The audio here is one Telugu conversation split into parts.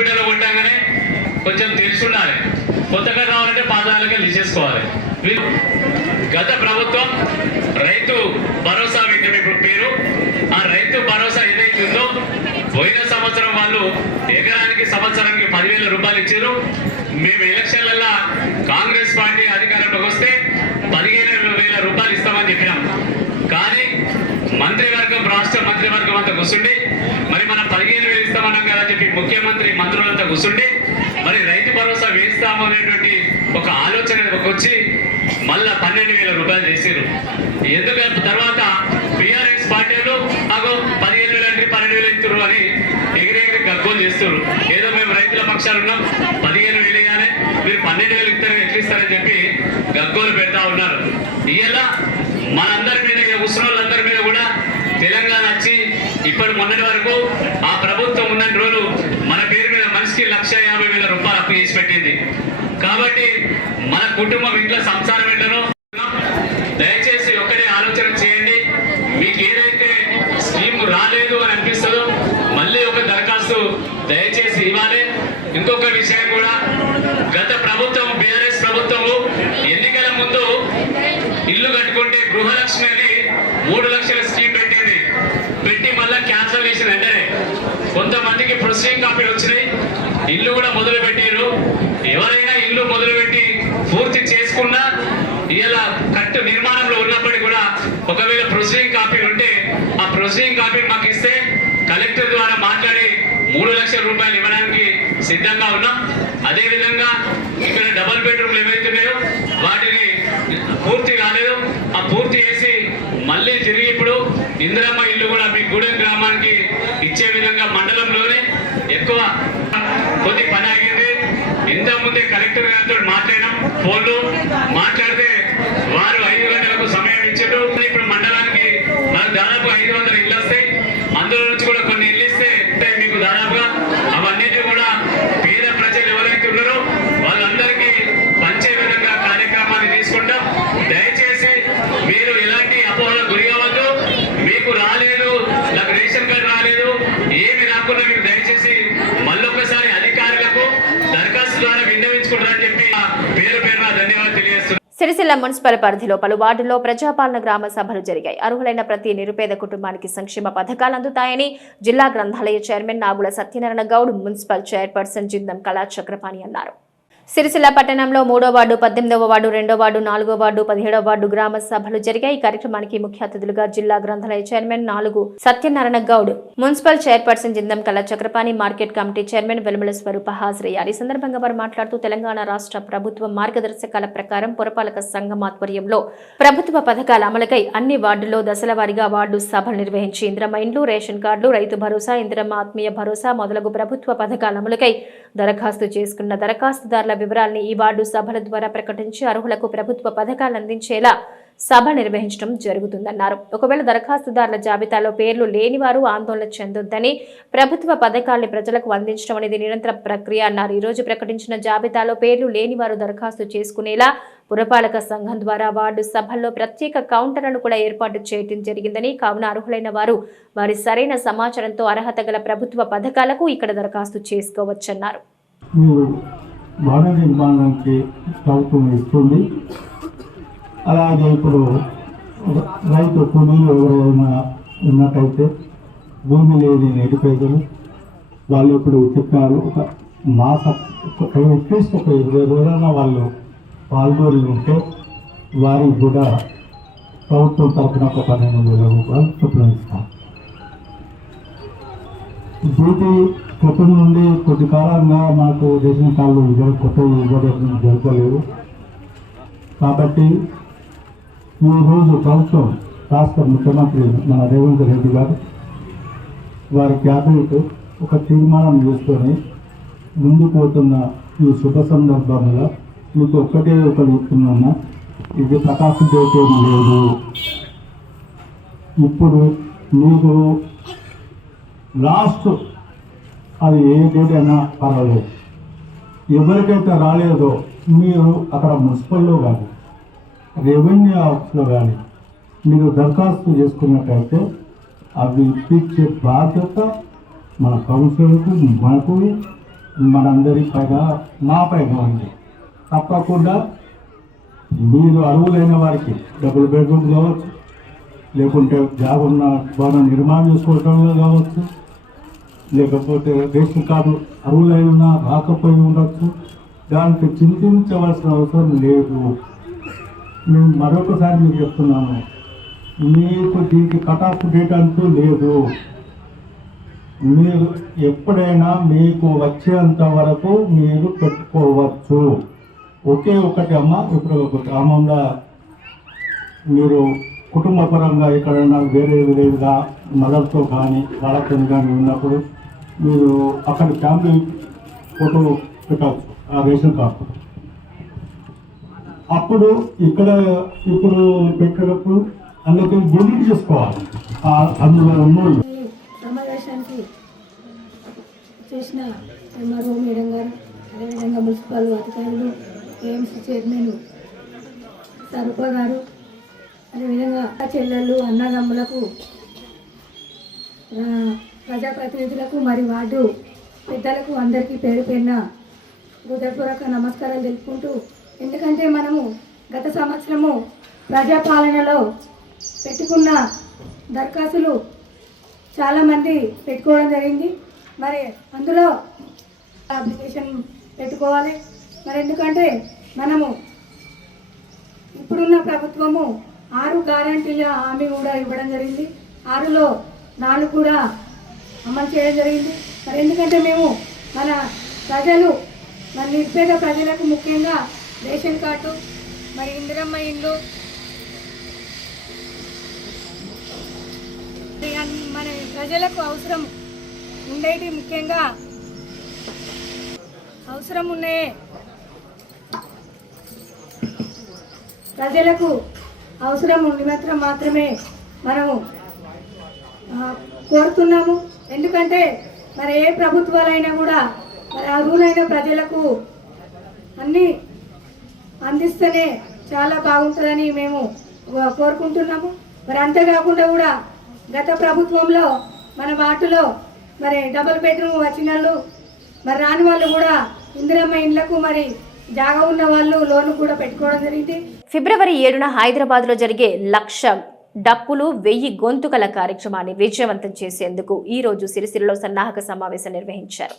ಬಿಡಲು మనకి ముఖ్యమంత్రి మంత్రులంతా కూర్చుండి మరి రైతు భరోసా వేస్తాము అనేటువంటి ఒక ఆలోచన వచ్చి మళ్ళా పన్నెండు వేల రూపాయలు చేసారు ఎందుకంటే తర్వాత బీఆర్ఎస్ పార్టీలు మాకు పదిహేను వేలు అంటే పన్నెండు వేలు ఎత్తురు అని ఎగిరెగిరి గగ్గోలు చేస్తారు ఏదో మేము రైతుల పక్షాలు ఉన్నాం పదిహేను వేలు ఇవ్వాలి మీరు పన్నెండు వేలు ఇస్తారు ఎట్లిస్తారని చెప్పి గగ్గోలు పెడతా ఉన్నారు. ఇలా మనందరి మీద ఈ వాళ్ళందరి మీద కూడా తెలంగాణ వచ్చి ఇప్పటి మొన్నటి వరకు ఆ ప్రభుత్వం ఉన్న రోజులు మన పేరు మీద మనిషికి లక్ష యాభై వేల రూపాయలు అప్పు చేసి పెట్టింది కాబట్టి మన కుటుంబం ఇంట్లో సంసారం ఏంటనో దయచేసి ఒక్కడే ఆలోచన చేయండి. మీకు ఏదైతే స్కీమ్ రాలేదు అని అనిపిస్తుందో మళ్ళీ ఒక దరఖాస్తు దయచేసి ఇవ్వాలి. ఇంకొక విషయం కూడా గత ప్రభుత్వం బీఆర్ఎస్ ప్రభుత్వము ఎన్నికల ముందు ఇల్లు కట్టుకుంటే గృహలక్ష్మి అని మూడు లక్షల స్కీమ్ పెట్టింది. పెట్టి మళ్ళీ క్యాన్సల్ చేసిన వెంటనే. కొంతమందికి ప్రొసీడింగ్ కాపీలు వచ్చినాయి ఇల్లు కూడా మొదలు పెట్టారు ఎవరైనా ఇల్లు మొదలుపెట్టి పూర్తి చేసుకున్నా ఇలా కట్టు నిర్మాణంలో ఉన్నప్పటికీ కూడా ఒకవేళ ప్రొసీడింగ్ కాపీలు ఉంటే ఆ ప్రొసీడింగ్ కాపీలు మాకు ఇస్తే కలెక్టర్ ద్వారా మాట్లాడి మూడు లక్షల రూపాయలు ఇవ్వడానికి సిద్ధంగా ఉన్నాం. అదే విధంగా ఇక్కడ డబల్ బెడ్రూమ్లు ఏవైతున్నాయో వాటిని పూర్తి కాలేదు. ఆ పూర్తి చేసి మళ్ళీ తిరిగి ఇప్పుడు ఇందిరమ్మ ఇల్లు కూడా మీ గూడెం గ్రామానికి ఇచ్చే విధంగా మండలంలోనే ఎక్కువ కొద్ది పని ఆగింది. ఇంత కలెక్టర్ గారితో మాట్లాడినాం ఫోన్లు మాట్లాడితే వారు ఐదు గంటలకు సమయం ఇచ్చారు ఇప్పుడు మండలానికి మనకు దాదాపు ఐదు వందల ఇల్లు వస్తాయి. అందులో నుంచి కూడా సిరిసిల్ల మున్సిపల్ పరిధిలో పలు వార్డుల్లో ప్రజాపాలన గ్రామ సభలు జరిగాయి. అర్హులైన ప్రతి నిరుపేద కుటుంబానికి సంక్షేమ పథకాలు అందుతాయని జిల్లా గ్రంథాలయ chairman Nagula Satyanarayana Goud municipal chairperson Jindam Kala Chakrapani అన్నారు. సిరిసిల్ల పట్టణంలో మూడో వార్డు పద్దెనిమిదవ వార్డు రెండో వార్డు నాలుగో వార్డు పదిహేడవ వార్డు గ్రామ సభలు జరిగాయి. ఈ కార్యక్రమానికి ముఖ్య అతిథులుగా జిల్లా గ్రంథాలయ చైర్మన్ నాలుగు Satyanarayana Goud municipal chairperson Jindam Kala Chakrapani market committee chairman Velumala Swaroopa హాజరయ్యారు. ఈ సందర్భంగా వారు మాట్లాడుతూ తెలంగాణ రాష్ట్ర ప్రభుత్వ మార్గదర్శకాల ప్రకారం పురపాలక సంఘం ఆధ్వర్యంలో ప్రభుత్వ పథకాల అమలుకై అన్ని వార్డుల్లో దశల వారీగా వార్డు సభలు నిర్వహించి ఇందిరమ్మ ఇండ్లు రేషన్ కార్డులు రైతు భరోసా ఇందిరమ్మ ఆత్మీయ భరోసా మొదలగు ప్రభుత్వ పథకాల అమలుకై దరఖాస్తు చేసుకున్న దరఖాస్తుదారుల వివరాల్ని ఈ వార్డు సభల ద్వారా ప్రకటించి అర్హులకు ప్రభుత్వ పథకాలు అందించేలా సభ నిర్వహించడం జరుగుతుందన్నారు. ఒకవేళ దరఖాస్తుదారుల జాబితాలో పేర్లు లేనివారు ఆందోళన చెందొద్దని ప్రభుత్వ పథకాల్ని ప్రజలకు అందించడం అనేది నిరంతర ప్రక్రియ అన్నారు. ఈరోజు ప్రకటించిన జాబితాలో పేర్లు లేనివారు దరఖాస్తు చేసుకునేలా పురపాలక సంఘం ద్వారా వార్డు సభల్లో ప్రత్యేక కౌంటర్లను కూడా ఏర్పాటు చేయడం జరిగిందని కావున అర్హులైన వారు వారి సరైన సమాచారంతో అర్హత గల ప్రభుత్వ పథకాలకు ఇక్కడ దరఖాస్తు చేసుకోవచ్చన్నారు. భవన నిర్మాణానికి ప్రభుత్వం ఇస్తుంది. అలాగే ఇప్పుడు రైతు కూలీలు ఎవరైనా ఉన్నట్టయితే భూమి లేని నిరుపేదలు వాళ్ళు ఇప్పుడు చెప్పారు ఒక మాస అట్లీస్ట్ ఒక ఇరవై రోజులైనా వాళ్ళు పాల్గొని ఉంటే వారికి కూడా ప్రభుత్వం తరఫున ఒక పన్నెండు వేల రూపాయలు చొప్పున ఇస్తాం. క్రితం నుండి కొద్ది కాలంగా మాకు రేషన్ కార్డులు ఇవ్వడం కొత్త ఇవ్వడం జరగలేదు కాబట్టి ఈరోజు ప్రభుత్వం రాష్ట్ర ముఖ్యమంత్రి మన రేవంత్ రెడ్డి గారు వారి క్యాబినెట్ ఒక తీర్మానం చేసుకొని ముందుకు పోతున్న ఈ శుభ సందర్భంలో మీకు ఒక్కటే ఒకటి చెప్తున్నా ఇది ప్రకాశం చేయటం లేదు. ఇప్పుడు మీకు లాస్ట్ అది ఏ డేట్ అయినా పర్వాలేదు. ఎవరికైతే రాలేదో మీరు అక్కడ మున్సిపల్లో కానీ రెవెన్యూ ఆఫీస్లో కానీ మీరు దరఖాస్తు చేసుకున్నట్టయితే అవి ఇప్పించే బాధ్యత మన కౌన్సిలర్కు మనకు మనందరి పైగా మా పైన ఉంది. తప్పకుండా మీరు అర్హులైన వారికి డబుల్ బెడ్రూమ్ కావచ్చు లేకుంటే జాబ్ ఉన్న భవన నిర్మాణం చేసుకోవటంలో కావచ్చు లేకపోతే రేషన్ కార్డు అర్హులైన రాకపోయి ఉండొచ్చు. దానికి చింతించవలసిన అవసరం లేదు. నేను మరొకసారి మీకు చెప్తున్నాను. మీకు దీనికి కట్ ఆఫ్ డేట్ అంటూ లేదు. మీరు ఎప్పుడైనా మీకు వచ్చేంత వరకు మీరు పెట్టుకోవచ్చు. ఒకే ఒకటి అమ్మ ఇప్పుడు ఒక గ్రామంలో మీరు కుటుంబ పరంగా ఎక్కడైనా వేరే విధంగా మదర్తో కానీ వాళ్ళతో కానీ ఉన్నప్పుడు మీరు అక్కడ ఫ్యామిలీ ఫోటో పెట్టవచ్చు ఆ రేషన్ కార్డు. అప్పుడు ఇక్కడ ఇప్పుడు పెట్టినప్పుడు అందులో డిలీట్ చేసుకోవాలి. అందులో ఉన్న ఈ సమావేశానికి చేసిన ఎంఆర్ఓ మేడం గారు అదేవిధంగా మున్సిపల్ అధికారులు ఏఎంసీ చైర్మన్ సరూప గారు అదేవిధంగా చెల్లెళ్ళు అన్నదమ్ములకు ప్రజాప్రతినిధులకు మరి వార్డు పెద్దలకు అందరికీ పేరు పేరున హృదయపూర్వక నమస్కారాలు తెలుపుకుంటూ ఎందుకంటే మనము గత సంవత్సరము ప్రజాపాలనలో పెట్టుకున్న దరఖాస్తులు చాలామంది పెట్టుకోవడం జరిగింది. మరి అందులో అప్లికేషన్ పెట్టుకోవాలి. మరి ఎందుకంటే మనము ఇప్పుడున్న ప్రభుత్వము ఆరు గ్యారంటీల హామీ కూడా ఇవ్వడం జరిగింది. ఆరులో నాలుగు కూడా అమలు చేయడం జరిగింది. మరి ఎందుకంటే మేము మన ప్రజలు మన నిర్పేద ప్రజలకు ముఖ్యంగా రేషన్ కార్డు మరి ఇందిరమ్మ ఇండ్లు మరి మన ప్రజలకు అవసరం ఉండేటి ముఖ్యంగా అవసరం ఉన్నాయే ప్రజలకు అవసరం మాత్రం మాత్రమే మనము కోరుతున్నాము. ఎందుకంటే మరి ఏ ప్రభుత్వాలైనా కూడా మరి అర్హులైన ప్రజలకు అన్నీ అందిస్తేనే చాలా బాగుంటుందని మేము కోరుకుంటున్నాము. మరి అంతేకాకుండా కూడా గత ప్రభుత్వంలో మన వాటిలో మరి డబుల్ బెడ్రూమ్ వచ్చిన వాళ్ళు మరి రాని వాళ్ళు కూడా ఇందిరమ్మ ఇండ్లకు మరి జాగా ఉన్న వాళ్ళు లోన్ కూడా పెట్టుకోవడం జరిగింది. ఫిబ్రవరి ఏడున హైదరాబాద్లో జరిగే లక్ష డప్పులు వెయ్యి గొంతుకల కార్యక్రమాన్ని విజయవంతం చేసేందుకు ఈ రోజు సిరిసిల్లలో సన్నాహక సమావేశం నిర్వహించారు.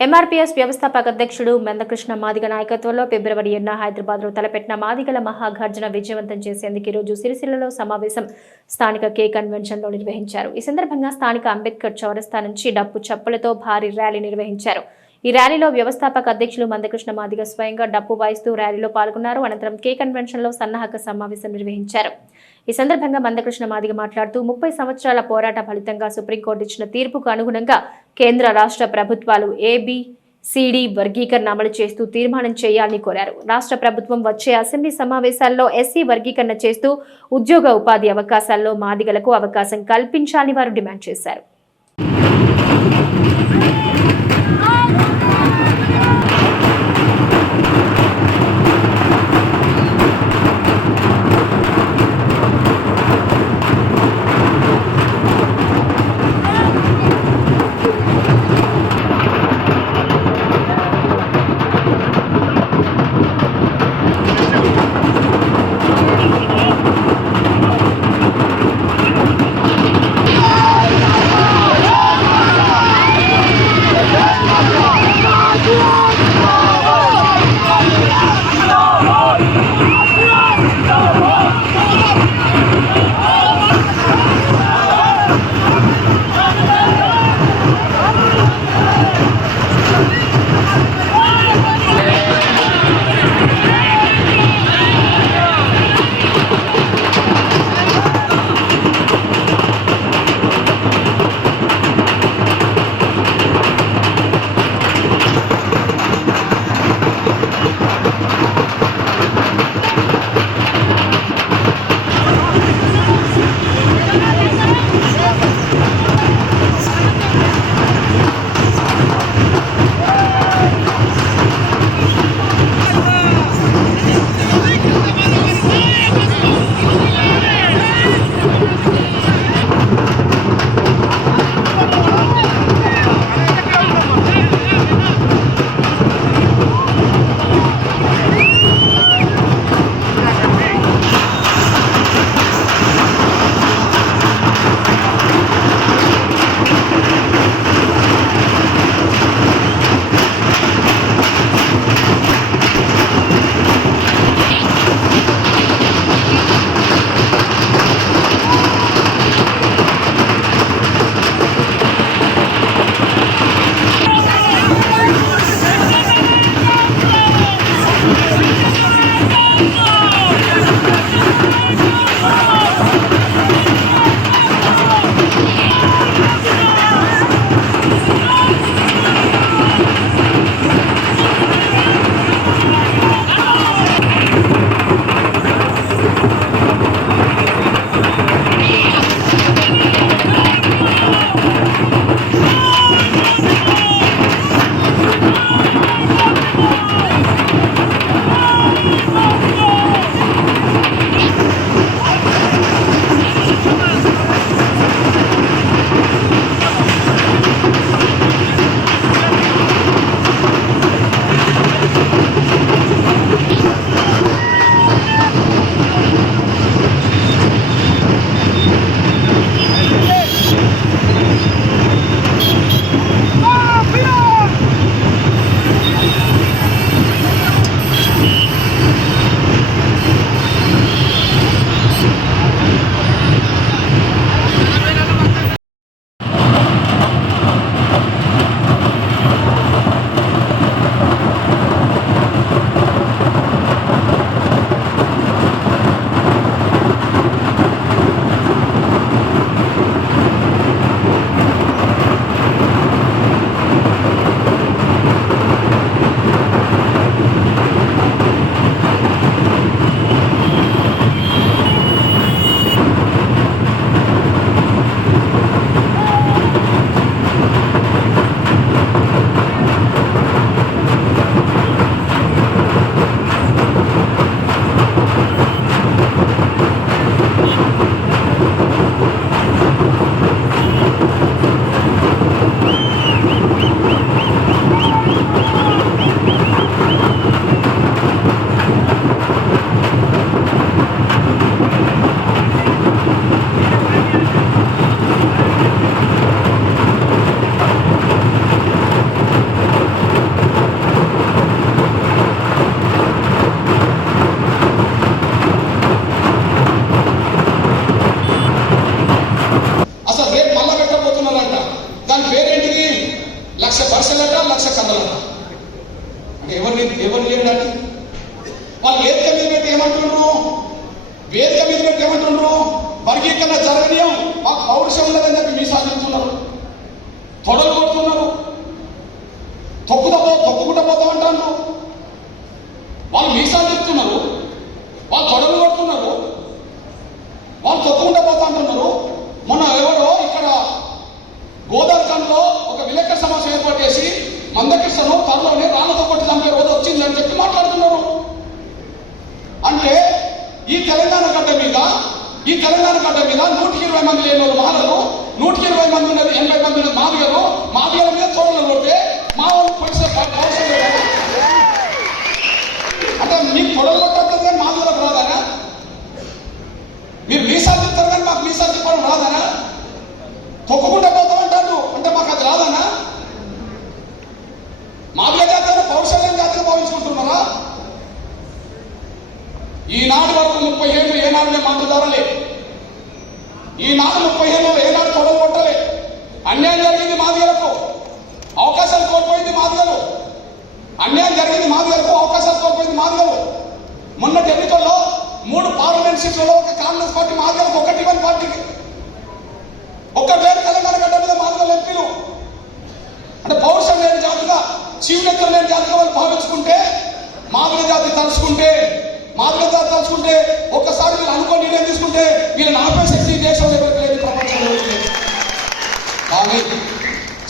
ఎంఆర్పీఎస్ వ్యవస్థాపక అధ్యక్షుడు మందకృష్ణ మాదిగ నాయకత్వంలో ఫిబ్రవరి ఎన్న హైదరాబాద్లో తలపెట్టిన మాదిగల మహాగర్జన విజయవంతం చేసేందుకు ఈ రోజు సిరిసిల్లలో సమావేశం స్థానిక కే కన్వెన్షన్లో నిర్వహించారు. ఈ సందర్భంగా స్థానిక అంబేద్కర్ చౌరస్తా నుంచి డప్పు చప్పులతో భారీ ర్యాలీ నిర్వహించారు. ఈ ర్యాలీలో వ్యవస్థాపక అధ్యక్షులు మందకృష్ణ మాదిగ స్వయంగా డప్పు వాయిస్తూ ర్యాలీలో పాల్గొన్నారు. అనంతరం కే కన్వెన్షన్లో సన్నాహక సమావేశం నిర్వహించారు. ఈ సందర్భంగా మందకృష్ణ మాదిగ మాట్లాడుతూ ముప్పై సంవత్సరాల పోరాట ఫలితంగా సుప్రీంకోర్టు ఇచ్చిన తీర్పుకు అనుగుణంగా కేంద్ర రాష్ట్ర ప్రభుత్వాలు ఏబి సిడి వర్గీకరణ అమలు చేస్తూ తీర్మానం చేయాలని కోరారు. రాష్ట్ర ప్రభుత్వం వచ్చే అసెంబ్లీ సమావేశాల్లో ఎస్సీ వర్గీకరణ చేస్తూ ఉద్యోగ ఉపాధి అవకాశాల్లో మాదిగలకు అవకాశం కల్పించాలని వారు డిమాండ్ చేశారు. ఎవరు ఎవరిని ఎవరు లేడండి వాళ్ళు వేదిక మీద పెట్టి ఏమంటుండ్రు? వేదిక మీద పెట్టి ఏమంటుండ్రు? వర్గీకరణ జరగనీయం మాకు పౌరుషం లేదని చెప్పి మీ సాధిస్తున్నారు తొడలు కొడుతున్నారు. తొక్కుతా పో తొక్కుకుంటా పోతా అంటారు వాళ్ళు మీసాలు చెప్తున్నారు. వాళ్ళు తొడలు కొడుతున్నారు. వాళ్ళు తొక్కుకుంటా పోతా అంటున్నారు. మొన్న ఎవరో ఇక్కడ గోదావరిలో ఒక విలేకరి సమావేశం ఏర్పాటు చేసి మందకృష్ణను త్వరలోనే రాళ్ళతో కొట్టి చంపే రోజు వచ్చిందని చెప్పి మాట్లాడుతున్నారు అంటే ఈ తెలంగాణ గడ్డ మీద ఈ తెలంగాణ గడ్డ మీద నూట ఇరవై మంది లేని వాళ్ళు మహిళలు నూట ఇరవై మంది ఉన్నది ఎనభై మంది ఉన్నది మాదిగలు మాదిగల మీద చోడలు కొడితే మా వాళ్ళు పోలీసులు అవసరం లేదా? అంటే మీకు పొడవు కొట్టద్దు కానీ మాదిగలకు రాదానా మీరు వీసా చెప్తారు కానీ మాకు వీసా చెప్పడం రాదానా తొక్కుకుంటే పోతామంటారు అంటే మాకు అది రాదనా మాదిగ జాతర పౌరుషల్యం జాతర భావించుకుంటున్నారా? ఈనాడు వరకు ముప్పై ఏళ్ళు ఏనాడు మందు ధరలే ఈనాడు ముప్పై ఏళ్ళు ఏనాడు తొడలు కొట్టలే అన్యాయం జరిగింది మాదిగలకు అవకాశాలు కోల్పోయింది మాదిగలు అన్యాయం జరిగింది మాదిగలకు అవకాశాలు కోల్పోయింది మాదిగలు మొన్నటి ఎన్నికల్లో మూడు పార్లమెంట్ సీట్లలో ఒక కాంగ్రెస్ పార్టీ మాదిగలకు ఒకటి ఇవ్వని పార్టీకి. ఒక్క పేరు తెలంగాణ గడ్డ మీద మాదిగలు ఎంపీలు. అంటే పౌరుషం లేని జాతిగా చీవులెక్కలు లేని జాతిగా వాళ్ళు భావించుకుంటే మాదిగ జాతి తలుచుకుంటే మాదిగ తలుచుకుంటే ఒక్కసారి మీరు అనుకోని నిర్ణయం తీసుకుంటే వీళ్ళని ఆపే శక్తి ఈ దేశంలో ఎవరికి లేదు ప్రపంచంలో కానీ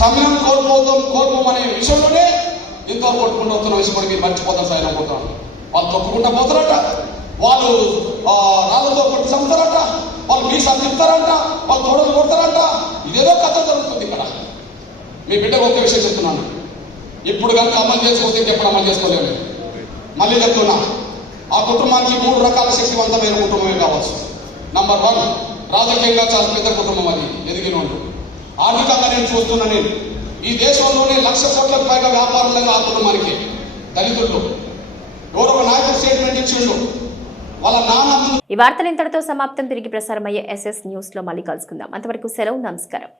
సమయం కోల్పోతాం కోల్పోమనే విషయంలోనే ఇంతవరకు కొట్టుకుంటూ వస్తున్న విషయం కూడా మీరు మర్చిపోతాం సాయం పోతాం వాళ్ళు తొక్కుకుంటూ పోతారట. వాళ్ళు నాలుగుతో రాళ్ళతో కొట్టి చంపుతారట. వాళ్ళు మీసాలు తిప్పుతారంట. వాళ్ళు తోడలు కొడతారంట. ఇదేదో కథ జరుగుతుంది ఇక్కడ. మీ బిడ్డకు ఒక విషయం చెప్తున్నాను. ఇప్పుడు కనుక అమలు చేసుకోతే ఎప్పుడు అమలు చేసుకోలేదు మళ్ళీ చెప్తున్నా. ఆ కుటుంబానికి మూడు రకాల శక్తివంతమైన కుటుంబమే కావచ్చు. నంబర్ వన్ రాజకీయంగా చాలా పెద్ద కుటుంబం అది ఎదిగినోళ్ళు ఆర్థికంగా నేను చూస్తున్నా నేను ఈ దేశంలోనే లక్ష కోట్లకు పైగా వ్యాపారం ఆ కుటుంబానికి. దళితుల్లో. ఎవరో నాయకుడు స్టేట్మెంట్ ఇచ్చిండు. వాళ్ళ నాన్న ఈ వార్తలు ఇంతటితో సమాప్తం. తిరిగి ప్రసారమయ్యే ఎస్ఎస్ న్యూస్లో మళ్ళీ కలుసుకుందాం. అంతవరకు సెలవు నమస్కారం.